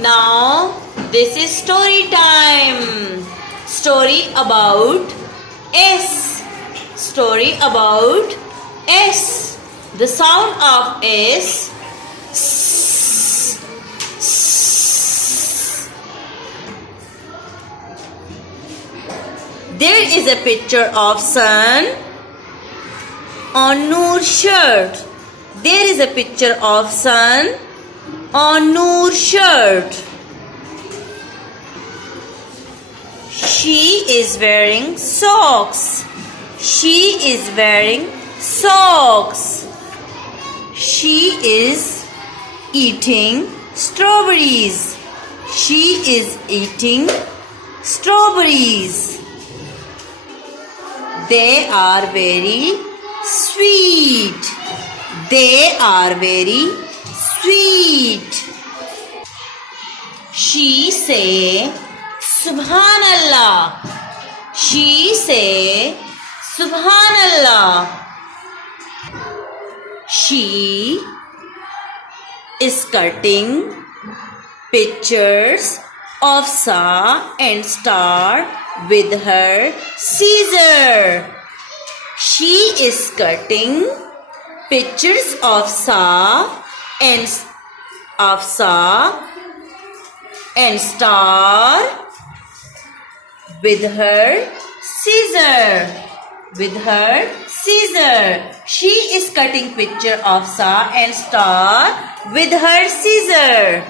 Now this is story time. Story about S. Story about S. The sound of S. There is a picture of sun on Noor's shirt. There is a picture of sun on Noor's shirt. She is wearing socks. She is wearing socks. She is eating strawberries. She is eating strawberries. They are very sweet. They are very sweet. She say Subhanallah. She say Subhanallah. She is cutting pictures of Sa and Star with her scissor. She is cutting pictures of Sa and Star with her scissor. With her scissor. She is cutting picture of Sa and Star with her scissor.